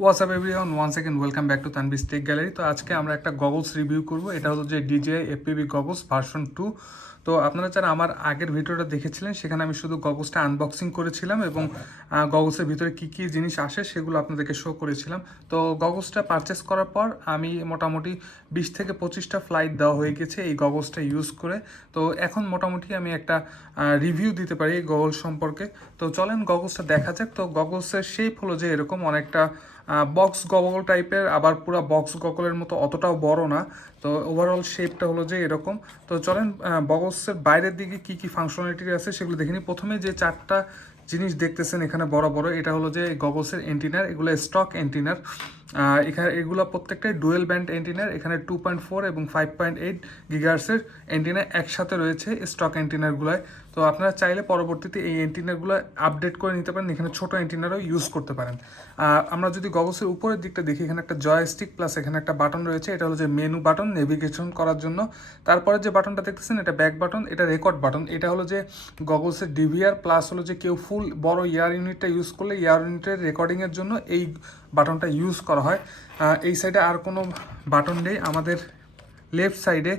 WhatsApp everyone, once second welcome back to Tanbis tech gallery. তো আজকে আমরা একটা গগলস রিভিউ করব। এটা হলো যে DJI FPV গগলস ভার্সন 2। তো আপনারা যারা আমার আগের ভিডিওটা দেখেছিলেন সেখানে আমি শুধু গগলসটা আনবক্সিং করেছিলাম এবং গগলসের ভিতরে কী কী জিনিস আসে সেগুলো আপনাদেরকে শো করেছিলাম। তো গগলসটা পারচেস করার পর আমি মোটামুটি 20 থেকে 25টা ফ্লাইট দেওয়া হয়ে গেছে এই গগলসটা ইউজ করে। তো এখন মোটামুটি আমি একটা রিভিউ দিতে পারি এই গগলস সম্পর্কে। তো চলেন গগলসটা দেখা যাক। তো গগলসের শেপ হলো যে এরকম অনেকটা বক্স গগল টাইপের, আবার পুরো বক্স গগলের মতো অতটাও বড় না। তো ওভারঅল শেপটা হলো যে এরকম। তো চলেন গগলসের বাইরের দিকে কি কি ফাংশনালিটি আছে সেগুলো দেখিনি। প্রথমে যে চারটা জিনিস দেখতেছেন এখানে বড় বড়, এটা হলো যে গগলসের এন্টিনার। এগুলো স্টক এন্টিনার। এখানে এগুলো প্রত্যেকটাই ডুয়েল ব্যান্ড এন্টিনার। এখানে 2.4 এবং 5.8 গিগাহার্টজের এন্টিনা একসাথে রয়েছে স্টক এন্টিনারগুলোয়। তো আপনারা চাইলে পরবর্তীতে এই এন্টিনারগুলো আপডেট করে নিতে পারেন, এখানে ছোট এন্টিনারও ইউজ করতে পারেন। আমরা যদি গগলসের উপরের দিকটা দেখি, এখানে একটা জয়স্টিক প্লাস এখানে একটা বাটন রয়েছে। এটা হলো যে মেনু বাটন, নেভিগেশন করার জন্য। তারপরে যে বাটনটা দেখতেছেন এটা ব্যাক বাটন, এটা রেকর্ড বাটন। এটা হলো যে গগলসের ডিভিআর প্লাস হলো যে কেউ ফুল বড় ইয়ার ইউনিটটা ইউজ করলে ইয়ার ইউনিটের রেকর্ডিংয়ের জন্য এই বাটনটা ইউজ করা হয়। এই সাইডে আর কোনো বাটন নেই। আমাদের লেফট সাইডে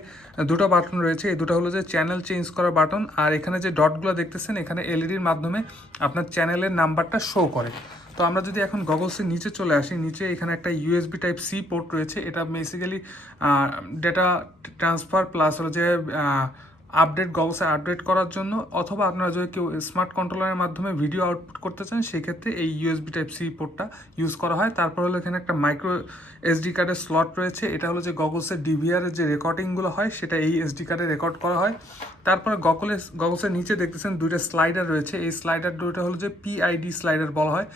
দুটো বাটন রয়েছে। এই দুটো হলো যে চ্যানেল চেঞ্জ করার বাটন, আর এখানে যে ডটগুলো দেখতেছেন এখানে এলইডির মাধ্যমে আপনার চ্যানেলের নাম্বারটা শো করে। তো আমরা যদি এখন গগলসের নিচে চলে আসি, নিচে এখানে একটা ইউএসবি টাইপ সি পোর্ট রয়েছে। এটা বেসিক্যালি ডেটা ট্রান্সফার প্লাস হলো যে গগলসে আপডেট করার জন্য, অথবা আপনারা যদি কেউ স্মার্ট কন্ট্রোলারের মাধ্যমে ভিডিও আউটপুট করতে চান সেক্ষেত্রে এই ইউএসবি টাইপ সি পোর্টটা ইউজ করা হয়। তারপর হলো এখানে একটা মাইক্রো এসডি কার্ডের স্লট রয়েছে। এটা হলো যে গগলসের ডিভিআরের যে রেকর্ডিংগুলো হয় সেটা এই এসডি কার্ডে রেকর্ড করা হয়। তারপরে গগলসের নিচে দেখতেছেন দুইটা স্লাইডার রয়েছে। এই স্লাইডার দুটো হলো যে পিআইডি স্লাইডার বলা হয়।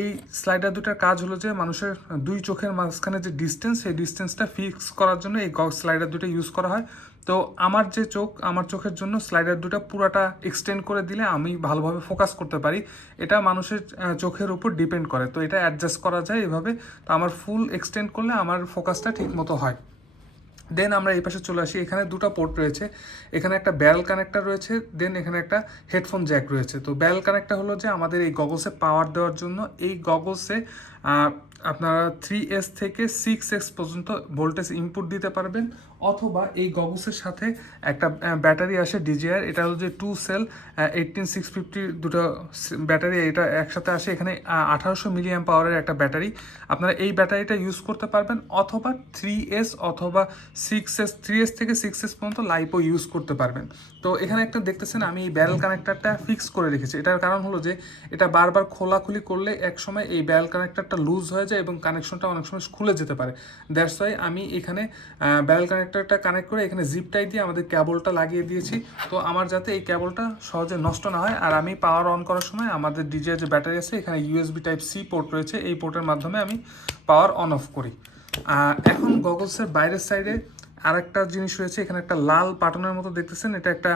এই স্লাইডার দুটার কাজ হলো যে মানুষের দুই চোখের মাঝখানে যে ডিস্টেন্স, সেই ডিস্টেন্সটা ফিক্স করার জন্য এই স্লাইডার দুটো ইউজ করা হয়। তো আমার চোখের জন্য স্লাইডার দুটো পুরাটা এক্সটেন্ড করে দিলে আমি ভালোভাবে ফোকাস করতে পারি। এটা মানুষের চোখের উপর ডিপেন্ড করে, তো এটা অ্যাডজাস্ট করা যায় এভাবে। তো আমার ফুল এক্সটেন্ড করলে আমার ফোকাসটা ঠিক মতো হয়। দেন আমরা এই পাশে চলে আসি, এখানে দুটো পোর্ট রয়েছে। এখানে একটা ব্যারেল কানেক্টর রয়েছে, দেন এখানে একটা হেডফোন জ্যাক রয়েছে। তো ব্যারেল কানেক্টর হলো যে আমাদের এই গগলসে পাওয়ার দেওয়ার জন্য। এই গগলসে আপনারা 3S থেকে 6S পর্যন্ত ভোল্টেজ ইনপুট দিতে পারবেন, অথবা এই গগলসের সাথে একটা ব্যাটারি আসে DJI, এটা হলো যে 2 সেল 18650 দুটো ব্যাটারি এটা একসাথে আসে। এখানে 1800 মিলিয়াম পাওয়ারের একটা ব্যাটারি। আপনারা এই ব্যাটারিটা ইউজ করতে পারবেন, অথবা 3S অথবা 6S, 3S থেকে 6S পর্যন্ত লাইপও ইউজ করতে পারবেন। তো এখানে একটা দেখতেছেন আমি এই ব্যারেল কানেক্টরটা ফিক্স করে রেখেছি। এটার কারণ হলো যে এটা বারবার খোলাখুলি করলে এক সময় এই ব্যারেল কানেক্টরটা লুজ হয়ে যায় এবং কানেকশনটা অনেক সময় খুলে যেতে পারে। দ্যাটস ওয়াই আমি এখানে ব্যারেল কানেক্টরটা কানেক্ট করে এখানে জিপ টাই দিয়ে আমাদের কেবলটা লাগিয়ে দিয়েছি। তো আমার যাতে এই কেবলটা সহজে নষ্ট না হয়। আর আমি পাওয়ার অন করার সময় আমাদের DJI যে ব্যাটারি আছে এখানে ইউএসবি টাইপ সি পোর্ট রয়েছে, এই পোর্টের মাধ্যমে আমি পাওয়ার অন অফ করি। এখন গগলসের বাইরের সাইডে আরেকটা জিনিস রয়েছে। এখানে একটা লাল বাটনের মতো দেখতেছেন, এটা একটা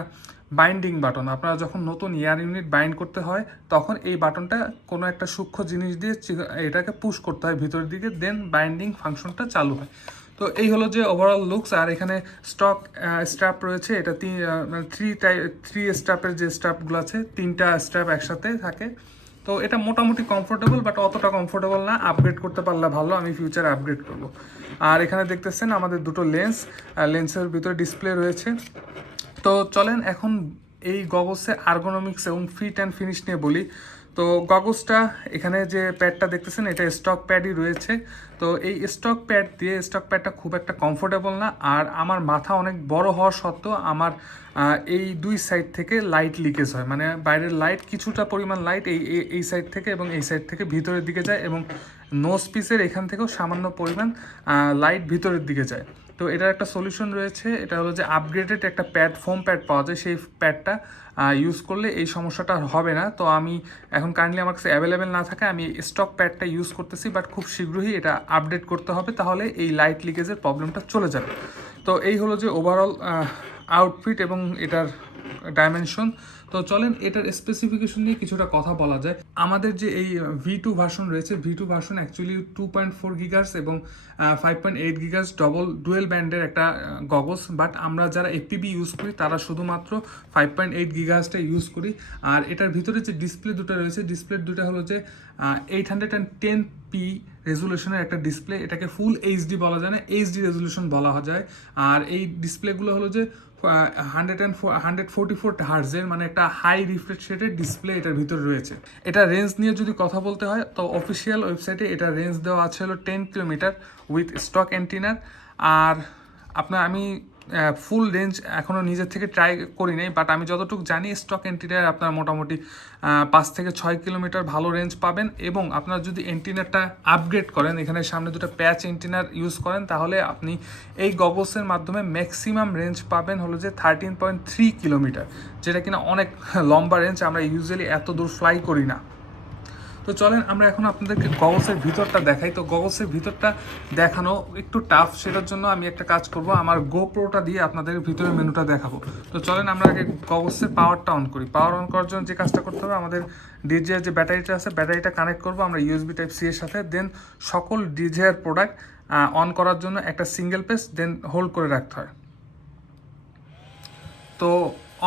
বাইন্ডিং বাটন। আপনারা যখন নতুন ইয়ার ইউনিট বাইন্ড করতে হয় তখন এই বাটনটা কোনো একটা সূক্ষ্ম জিনিস দিয়ে এটাকে পুশ করতে হয় ভিতরের দিকে, দেন বাইন্ডিং ফাংশনটা চালু হয়। তো এই হলো যে ওভারঅল লুকস। আর এখানে স্টক স্ট্র্যাপ রয়েছে। এটা থ্রি স্ট্র্যাপের যে স্ট্র্যাপগুলো আছে, তিনটা স্ট্র্যাপ একসাথে থাকে। তো এটা মোটামুটি কমফোর্টেবল, বাট অতটা কমফোর্টেবল না। আপগ্রেড করতে পারলে ভালো, আমি ফিউচারে আপগ্রেড করব। আর এখানে দেখতেছেন আমাদের দুটো লেন্সের ভিতরে ডিসপ্লে রয়েছে। তো চলেন এখন এই গগলসে আর্গোনমিক্স এবং ফিট অ্যান্ড ফিনিশ নিয়ে বলি। তো গগলসটা এখানে যে প্যাডটা দেখতেছেন এটা স্টক প্যাডই রয়েছে। তো এই স্টক প্যাডটা খুব একটা কমফোর্টেবল না। আর আমার মাথা অনেক বড় হওয়া সত্ত্বেও আমার এই দুই সাইড থেকে লাইট লিকেজ হয়, মানে বাইরের লাইট কিছুটা পরিমাণ লাইট এই সাইড থেকে এবং এই সাইড থেকে ভিতরের দিকে যায়, এবং নোজ পিসের এখান থেকেও সামান্য পরিমাণ লাইট ভিতরের দিকে যায়। তো এটার একটা সলিউশন রয়েছে, এটা হলো যে আপগ্রেডেড একটা ফোম প্যাড পাওয়া যায়। সেই প্যাডটা ইউজ করলে এই সমস্যাটা হবে না। তো আমি এখন কাইন্ডলি আমার কাছে অ্যাভেলেবেল না থাকে আমি স্টক প্যাডটা ইউজ করতেছি, বাট খুব শীঘ্রই এটা আপডেট করতে হবে, তাহলে এই লাইট লিকেজের প্রবলেমটা চলে যাবে। তো এই হলো যে ওভারঅল আউটফিট এবং এটার ডাইমেনশন। তো চলেন এটার স্পেসিফিকেশন নিয়ে কিছুটা কথা বলা যায়। আমাদের যে এই V2 ভার্সন রয়েছে, V2 ভার্সন অ্যাকচুয়ালি 2.4 গিগার্স এবং 5.8 গিগার্স ডুয়েল ব্যান্ডের একটা গগলস, বাট আমরা যারা FPV ইউজ করি তারা শুধুমাত্র 5.8 গিগার্সটা ইউজ করি। আর এটার ভিতরে যে ডিসপ্লে দুটো রয়েছে, ডিসপ্লে দুটো হলো যে 810p রেজুলেশনের একটা ডিসপ্লে, এটাকে ফুল এইচডি বলা যায় না, এইচডি রেজুলেশন বলা যায়। আর এই ডিসপ্লেগুলো হলো যে 144 হার্জের, মানে একটা হাই রিফ্রেশ রেটের ডিসপ্লে এটার ভিতরে রয়েছে। এটা রেঞ্জ নিয়ে যদি কথা বলতে হয় তো অফিসিয়াল ওয়েবসাইটে এটা রেঞ্জ দেওয়া আছে হলো 10 কিলোমিটার উইথ স্টক অ্যান্টিনার। আর আমি ফুল রেঞ্জ এখনও নিজের থেকে ট্রাই করি নাই, বাট আমি যতটুকু জানি স্টক এন্টিনার আপনার মোটামুটি 5 থেকে 6 কিলোমিটার ভালো রেঞ্জ পাবেন। এবং আপনারা যদি এন্টিনারটা আপগ্রেড করেন, এখানে সামনে দুটো প্যাচ এন্টিনার ইউজ করেন, তাহলে আপনি এই গগলসের মাধ্যমে ম্যাক্সিমাম রেঞ্জ পাবেন হলো যে 13.3 কিলোমিটার, যেটা কিনা অনেক লম্বা রেঞ্জ। আমরা ইউজুয়ালি এত দূর ফ্লাই করি না। তো চলেন আমরা এখন আপনাদেরকে গগলসের ভিতরটা দেখাই। তো গগলসের ভিতরটা দেখানো একটু টাফ, সেটার জন্য আমি একটা কাজ করব, আমার গোপ্রোটা দিয়ে আপনাদের ভিতরের মেনুটা দেখাবো। তো চলেন আমরা আগে গগলসের পাওয়ারটা অন করি। পাওয়ার অন করার জন্য যে কাজটা করতে হবে, আমাদের DJI যে ব্যাটারিটা আছে ব্যাটারিটা কানেক্ট করবো আমরা USB Type-C এর সাথে। দেন সকল DJI প্রোডাক্ট অন করার জন্য একটা সিঙ্গেল পেজ দেন হোল্ড করে রাখতে হয়। তো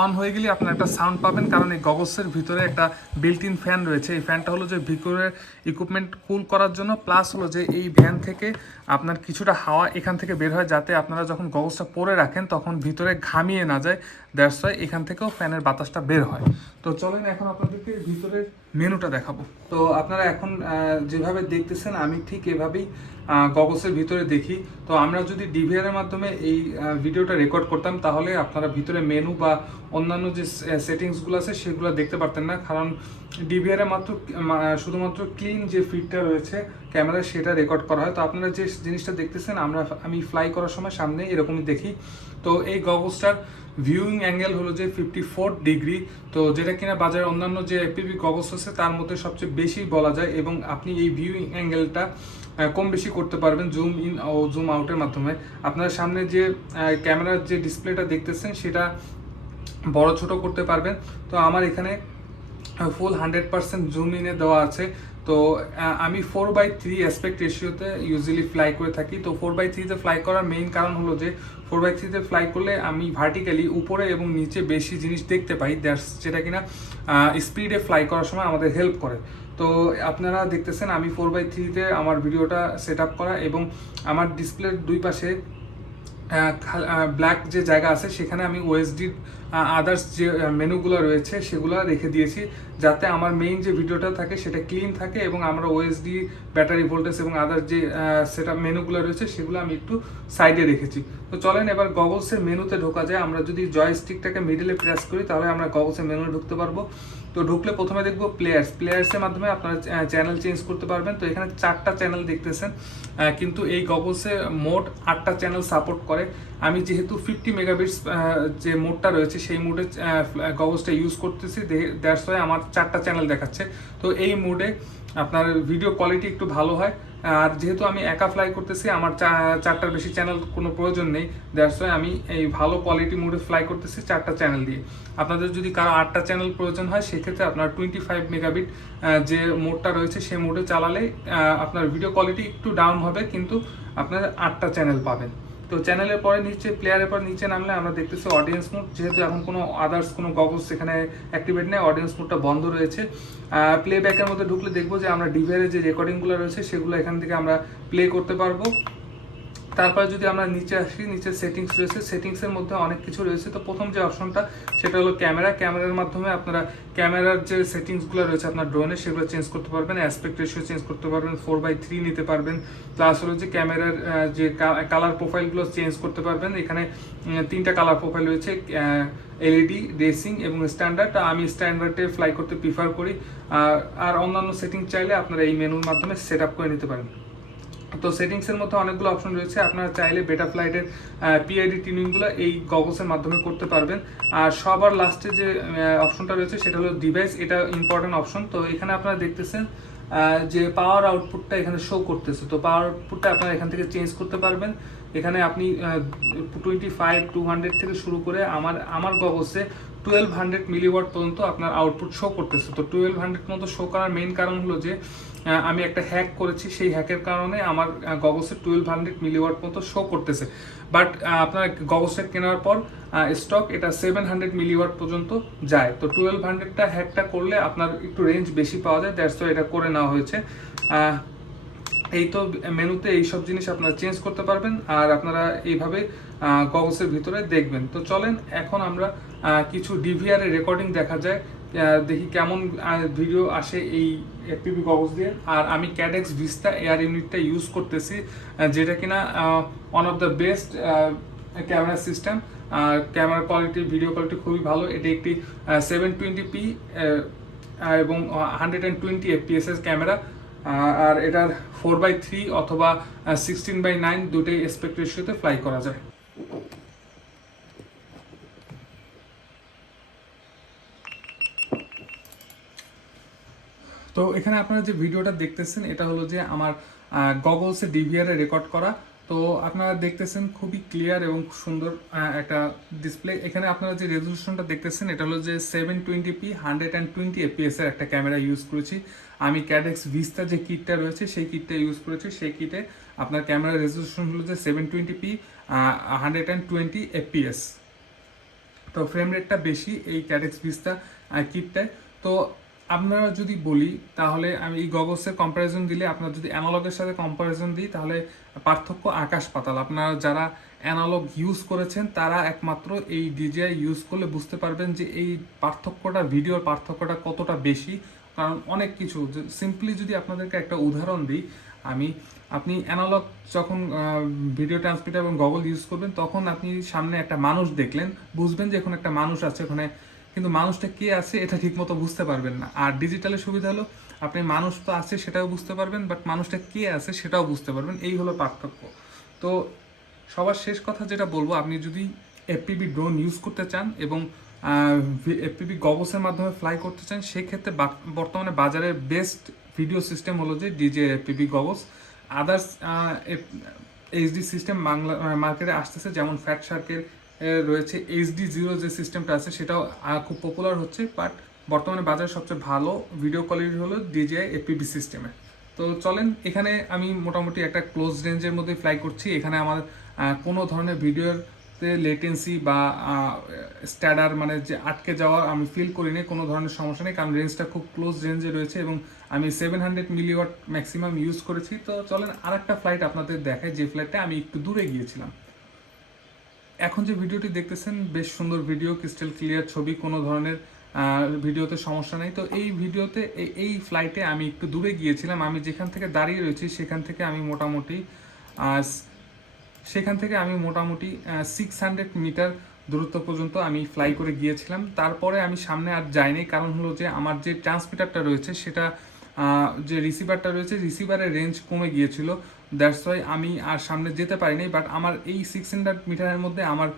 অন হয়ে গেলে আপনার একটা সাউন্ড পাবেন, কারণ এই গগলসের ভিতরে একটা বিল্ট ইন ফ্যান রয়েছে। এই ফ্যানটা হলো যে ভিতরের ইকুইপমেন্ট কুল করার জন্য, প্লাস হলো যে এই ফ্যান থেকে আপনার কিছুটা হাওয়া এখান থেকে বের হয়, যাতে আপনারা যখন গগলসটা পরে রাখেন তখন ভিতরে ঘামিয়ে না যায়। দ্যাটস ওয়াই এখান থেকেও ফ্যানের বাতাসটা বের হয়। তো চলেন এখন আপনাদেরকে ভিতরের মেনুটা দেখাবো। তো আপনারা এখন যেভাবে দেখতেছেন আমি ঠিক এভাবেই গগলসের ভিতরে দেখি। তো আমরা যদি DVR এর মাধ্যমে এই ভিডিওটা রেকর্ড করতাম, তাহলে আপনারা ভিতরে মেনু বা অন্যান্য যে সেটিংসগুলো আছে সেগুলো দেখতে পারতেন না, কারণ DVR এ শুধুমাত্র ক্লিন যে ফিডটা রয়েছে ক্যামেরায় সেটা রেকর্ড করা হয়। তো আপনারা যে জিনিসটা দেখতেছেন আমি ফ্লাই করার সময় সামনে এরকমই দেখি। তো এই গগলসটার ভিউইং অ্যাঙ্গেল হলো যে 54 ডিগ্রি, তো যেটা কিনা বাজারে অন্যান্য যে FPV গগলস আছে তার মধ্যে সবচেয়ে বেশি বলা যায়। এবং আপনি এই ভিউইং অ্যাঙ্গেলটা কম বেশি করতে পারবেন জুম ইন ও জুম আউটের মাধ্যমে। আপনার সামনে যে ক্যামেরার যে ডিসপ্লেটা দেখতেছেন সেটা বড় ছোট করতে পারবেন। তো আমার এখানে ফুল 100% জুম ইনে দেওয়া আছে। তো আমি 4/3 অ্যাসপেক্ট রেশিওতে ইউজুয়ালি ফ্লাই করে থাকি। তো 4/3-তে ফ্লাই করার মেইন কারণ হলো যে 4/3-তে ফ্লাই করলে আমি ভার্টিক্যালি উপরে এবং নিচে বেশি জিনিস দেখতে পাই, যেটা কিনা স্পিডে ফ্লাই করার সময় আমাদের হেল্প করে। তো আপনারা দেখতেছেন আমি 4/3-তে আমার ভিডিওটা সেট আপ করা, এবং আমার ডিসপ্লের দুই পাশে ব্ল্যাক যে জায়গা আছে সেখানে আমি ওএসডি আদার্স যে মেনুগুলো রয়েছে সেগুলো রেখে দিয়েছি, যাতে আমার মেইন যে ভিডিওটা থাকে সেটা ক্লিন থাকে, এবং আমরা ওএসডি ব্যাটারি ভোল্টেজ এবং আদার্স যে সেটা মেনুগুলো রয়েছে সেগুলো আমি একটু সাইডে রেখেছি। তো চলেন এবার গগলসের মেনুতে ঢোকা যায়। আমরা যদি জয়স্টিকটাকে মিডলে প্রেস করি তাহলে আমরা গগলসের মেনুতে ঢুকতে পারবো। তো ঢুকলে প্রথমে দেখবো প্লেয়ার্সের মাধ্যমে আপনারা চ্যানেল চেঞ্জ করতে পারবেন। তো এখানে 4টা চ্যানেল দেখতেছেন, কিন্তু এই গগলসে মোট 8টা চ্যানেল সাপোর্ট করে। আমি যেহেতু 50 মেগাবিটস যে মোডটা রয়েছে সেই মোডে গগলসটা ইউজ করতেছি, দ্যাটস ওয়াই আমার 4টা চ্যানেল দেখাচ্ছে। তো এই মোডে আপনার ভিডিও কোয়ালিটি একটু ভালো হয়। আর যেহেতু আমি একা ফ্লাই করতেছি, আমার 4টার বেশি চ্যানেল কোনো প্রয়োজন নেই, দ্যাটস ওয়াই আমি এই ভালো কোয়ালিটি মোডে ফ্লাই করতেছি 4টা চ্যানেল দিয়ে। আপনাদের যদি কারো 8টা চ্যানেল প্রয়োজন হয় সেক্ষেত্রে আপনার 25 মেগাবিট যে মোডটা রয়েছে সেই মোডে চালালে আপনার ভিডিও কোয়ালিটি একটু ডাউন হবে, কিন্তু আপনার 8টা চ্যানেল পাবেন। তো চ্যানেলের পরে নিচে প্লেয়ারের পর নিচে নামলে আমরা দেখতেছি অডিয়েন্স মোড, যেহেতু এখন কোনো আদার্স কোনো গগলস এখানে অ্যাক্টিভেট নেই, অডিয়েন্স মোডটা বন্ধ রয়েছে। প্লেব্যাকের মধ্যে ঢুকলে দেখবো যে আমরা ডিভিআরের যে রেকর্ডিংগুলো রয়েছে সেগুলো এখান থেকে আমরা প্লে করতে পারবো। তারপরে যদি আমরা নিচে আসি, নিচে সেটিংস রয়েছে, সেটিংসের মধ্যে অনেক কিছু রয়েছে। তো প্রথম যে অপশনটা সেটা হলো ক্যামেরার মাধ্যমে আপনারা ক্যামেরার যে সেটিংসগুলো রয়েছে আপনার ড্রোনের সেগুলো চেঞ্জ করতে পারবেন, অ্যাসপেক্ট রেশিও চেঞ্জ করতে পারবেন, 4/3 নিতে পারবেন, প্লাস হলো যে ক্যামেরার যে কালার প্রোফাইলগুলো চেঞ্জ করতে পারবেন। এখানে 3টা কালার প্রোফাইল রয়েছে, এলইডি, রেসিং এবং স্ট্যান্ডার্ড। আমি স্ট্যান্ডার্ডে ফ্লাই করতে প্রিফার করি। আর অন্যান্য সেটিং চাইলে আপনারা এই মেনুর মাধ্যমে সেট আপ করে নিতে পারেন। তো সেটিংসের মধ্যে অনেকগুলো অপশন রয়েছে, আপনারা চাইলে বেটা ফ্লাইটের পিআইডি টিউনিংগুলো এই গগলসের মাধ্যমে করতে পারবেন। আর সবার লাস্টে যে অপশনটা রয়েছে সেটা হলো ডিভাইস, এটা ইম্পর্টেন্ট অপশন। তো এখানে আপনারা দেখতেছেন যে পাওয়ার আউটপুটটা এখানে শো করতেছে। তো পাওয়ার আউটপুটটা আপনারা এখান থেকে চেঞ্জ করতে পারবেন, এখানে আপনি 25-200 থেকে শুরু করে আমার গগলসে 1200 মিলিওয়াট পর্যন্ত আপনার আউটপুট শো করতেছে। তো 1200 পর্যন্ত শো করার মেইন কারণ হলো যে আমি একটা হ্যাক করেছি, সেই হ্যাকের কারণে আমার গগলসে 1200 মিলিওয়াট পর্যন্ত শো করতেছে। বাট আপনার গগলসটা কেনার পর স্টক এটা 700 মিলিওয়াট পর্যন্ত যায়। তো 1200টা হ্যাকটা করলে আপনার একটু রেঞ্জ বেশি পাওয়া যায়, দ্যাটস ওয়াই এটা করে নেওয়া হয়েছে। এই তো মেনুতে এইসব জিনিস আপনারা চেঞ্জ করতে পারবেন, আর আপনারা এইভাবে গগলসের ভিতরে দেখবেন। তো চলেন এখন আমরা কিছু ডিভিআর এর রেকর্ডিং দেখা যায়, দেখি কেমন ভিডিও আসে এই এফপিভি গগলস দিয়ে। আর আমি ক্যাডেক্স ভিস্তা এয়ার ইউনিটটা ইউজ করতেছি, যেটা কিনা one of the best camera system. Camera quality, video quality খুবই ভালো। এটি একটি 720p এবং 120 fps এর ক্যামেরা, আর এটার 4x3 অথবা 16:9 দুটোই অ্যাসপেক্ট রেশিওতে ফ্লাই করা যায়। তো এখানে আপনারা যে ভিডিওটা দেখতেছেন এটা হলো যে আমার গগলসে ডিভিআর এ রেকর্ড করা। তো আপনারা দেখতেছেন খুবই ক্লিয়ার এবং সুন্দর একটা ডিসপ্লে। এখানে আপনারা যে রেজলিউশনটা দেখতেছেন এটা হলো যে 720p 120 fps এর একটা ক্যামেরা ইউজ করেছি। আমি ক্যাডেক্স ভিস্তা যে কিটটা রয়েছে সেই কিটটা ইউজ করেছি। সেই কিটে আপনার ক্যামেরা রেজলিউশন হলো যে 720p 120 fps। তো ফ্রেম রেটটা বেশি এই ক্যাডেক্স ভিস্তা কিটটায়। তো আপনারা যদি বলি তাহলে আমি এই গগলসের কম্প্যারিজন দিলে, আপনারা যদি অ্যানালগের সাথে কম্প্যারিজন দিই তাহলে পার্থক্য আকাশ পাতাল। আপনারা যারা অ্যানালগ ইউজ করেছেন তারা একমাত্র এই ডিজিআই ইউজ করলে বুঝতে পারবেন যে এই পার্থক্যটা, ভিডিওর পার্থক্যটা কতটা বেশি। কারণ অনেক কিছু, সিম্পলি যদি আপনাদেরকে একটা উদাহরণ দিই, আপনি অ্যানালগ যখন ভিডিও ট্রান্সমিটার এবং গগল ইউজ করবেন তখন আপনি সামনে একটা মানুষ দেখলেন, বুঝবেন যে এখন একটা মানুষ আছে ওখানে, কিন্তু মানুষটা কে আছে এটা ঠিকমতো বুঝতে পারবেন না। আর ডিজিটালের সুবিধা হলো আপনি মানুষ তো আছে সেটাও বুঝতে পারবেন, বাট মানুষটা কে আছে সেটাও বুঝতে পারবেন। এই হলো পার্থক্য। তো সবার শেষ কথা যেটা বলবো, আপনি যদি এফপিভি ড্রোন ইউজ করতে চান এবং এফপিভি গগলসের মাধ্যমে ফ্লাই করতে চান, সেক্ষেত্রে বর্তমানে বাজারের বেস্ট ভিডিও সিস্টেম হলো যে DJ FPV goggles. Others HD system Bangla মার্কেটে আসতেছে, যেমন ফ্যাট শার্কের রয়েছে HD0 যে সিস্টেমটা আছে সেটাও খুব পপুলার হচ্ছে। বাট বর্তমানে বাজারে সবচেয়ে ভালো ভিডিও কোয়ালিটি হলো DJI FPV সিস্টেমে। তো চলেন, এখানে আমি মোটামুটি একটা ক্লোজ রেঞ্জের মধ্যে ফ্লাই করছি। এখানে আমার কোনো ধরনের ভিডিওতে লেটেন্সি বা স্ট্যাডার মানে যে আটকে যাওয়া আমি ফিল করিনি, কোনো ধরনের সমস্যা নেই, কারণ রেঞ্জটা খুব ক্লোজ রেঞ্জে রয়েছে এবং আমি 700 মিলিওয়াট ম্যাক্সিমাম ইউজ করেছি। তো চলেন আরেকটা ফ্লাইট আপনাদের দেখায়, যে ফ্লাইটটা আমি একটু দূরে গিয়েছিলাম। এখন যে ভিডিওটি দেখতেছেন বেশ সুন্দর ভিডিও, ক্রিস্টাল ক্লিয়ার ছবি, কোনো ধরনের ভিডিওতে সমস্যা নেই। তো এই ভিডিওতে এই ফ্লাইটে আমি একটু দূরে গিয়েছিলাম। আমি যেখান থেকে দাঁড়িয়ে রয়েছি সেখান থেকে আমি মোটামুটি 600 মিটার দূরত্ব পর্যন্ত আমি ফ্লাই করে গিয়েছিলাম। তারপরে আমি সামনে আর যাইনি, কারণ হলো যে আমার যে ট্রান্সমিটারটা রয়েছে সেটা, যে রিসিভারটা রয়েছে, রিসিভারের রেঞ্জ কমে গিয়েছিল, দ্যাটস ওয়াই আমি আর সামনে যেতে পারিনি। বাট আমার এই 600 মিটারের মধ্যে আমার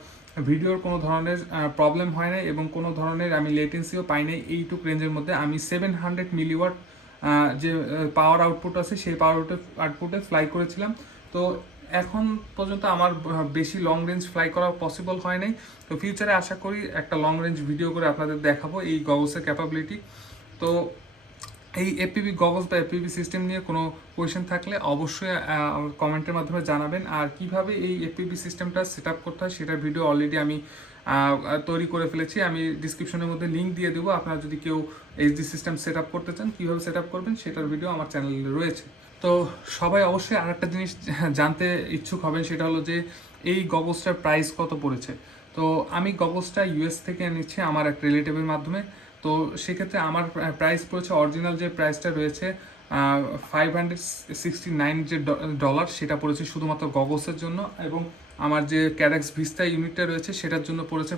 ভিডিওর কোনো ধরনের প্রবলেম হয় না এবং কোনো ধরনের আমি লেটেন্সিও পাই নাই। এইটুক রেঞ্জের মধ্যে আমি 700 মিলিওয়াট যে পাওয়ার আউটপুট আছে সেই পাওয়ার আউটপুটে ফ্লাই করেছিলাম। তো এখন পর্যন্ত আমার বেশি লং রেঞ্জ ফ্লাই করা পসিবল হয় নাই। তো ফিউচারে আশা করি একটা লং রেঞ্জ ভিডিও করে আপনাদের দেখাবো এই গগলসের ক্যাপাবিলিটি। তো এই এফপিভি গগলস বা এফপিভি সিস্টেম নিয়ে কোনো কোয়েশ্চেন থাকলে অবশ্যই কমেন্টের মাধ্যমে জানাবেন। আর কিভাবে এই এফপিভি সিস্টেমটা সেট আপ করতে হয় সেটার ভিডিও অলরেডি আমি তৈরি করে ফেলেছি, আমি ডিসক্রিপশনের মধ্যে লিঙ্ক দিয়ে দেবো। আপনারা যদি কেউ এইচডি সিস্টেম সেট আপ করতে চান, কীভাবে সেট আপ করবেন সেটার ভিডিও আমার চ্যানেলে রয়েছে। তো সবাই অবশ্যই আরেকটা জিনিস জানতে ইচ্ছুক হবেন, সেটা হলো যে এই গগলসটার প্রাইস কত পড়েছে। তো আমি গগলসটা ইউএস থেকে নিচ্ছি আমার এক রিলেটিভের মাধ্যমে। তো সেক্ষেত্রে আমার প্রাইস পড়েছে, অরিজিনাল যে প্রাইসটা রয়েছে $569 যে ডলার, সেটা পড়েছে শুধুমাত্র গগলসের জন্য। এবং আমার যে ক্যাডেক্স ভিস্তা ইউনিটটা রয়েছে সেটার জন্য পড়েছে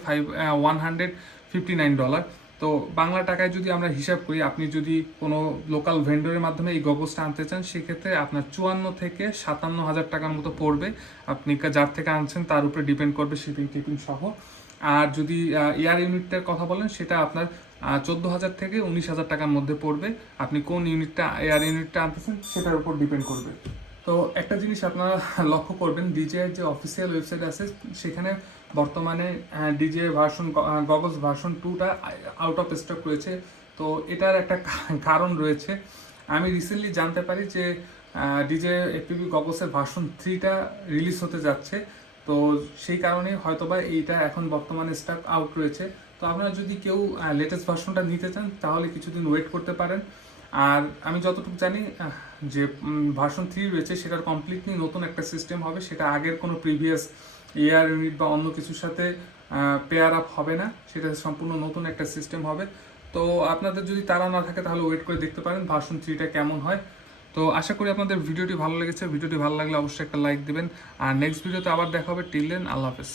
$159। তো বাংলা টাকায় যদি আমরা হিসাব করি, আপনি যদি কোনো লোকাল ভেন্ডরের মাধ্যমে এই গগলসটা আনতে চান সেক্ষেত্রে আপনার 54 থেকে 57 হাজার টাকার মতো পড়বে। আপনি যার থেকে আনছেন তার উপরে ডিপেন্ড করবে, শিপিং টিপিং সহ। আর যদি এয়ার ইউনিটটার কথা বলেন সেটা আপনার 14,000 থেকে 19,000 টাকার মধ্যে পড়বে। আপনি কোন এয়ার ইউনিটটা আনতেছেন সেটার উপর ডিপেন্ড করবে। তো একটা জিনিস আপনারা লক্ষ্য করবেন, ডিজেআই যে অফিসিয়াল ওয়েবসাইট আছে সেখানে বর্তমানে ডিজেআই গগলস ভার্সন 2টা আউট অফ স্টক রয়েছে। তো এটার একটা কারণ রয়েছে। আমি রিসেন্টলি জানতে পারি যে ডিজেআই এফপিভি গগলসের ভার্সন 3টা রিলিজ হতে যাচ্ছে। তো সেই কারণেই হয়তোবা এইটা এখন বর্তমানে স্টক আউট রয়েছে। তো আপনারা যদি কেউ লেটেস্ট ভার্সনটা নিতে চান তাহলে কিছুদিন ওয়েট করতে পারেন। আর আমি যতটুকু জানি যে ভার্সন 3 রয়েছে সেটার কমপ্লিটলি নতুন একটা সিস্টেম হবে, সেটা আগের কোনো প্রিভিয়াস এআর ইউনিট বা অন্য কিছুর সাথে পেয়ার আপ হবে না, সেটা সম্পূর্ণ নতুন একটা সিস্টেম হবে। তো আপনাদের যদি তারা না থাকে তাহলে ওয়েট করে দেখতে পারেন ভার্সন 3টা কেমন হয়। তো আশা করি আপনাদের ভিডিওটি ভালো লেগেছে। ভিডিওটি ভালো লাগলে অবশ্যই একটা লাইক দিবেন। আর নেক্সট ভিডিওতে আবার দেখা হবে। টিল দেন, আল্লাহ হাফেজ।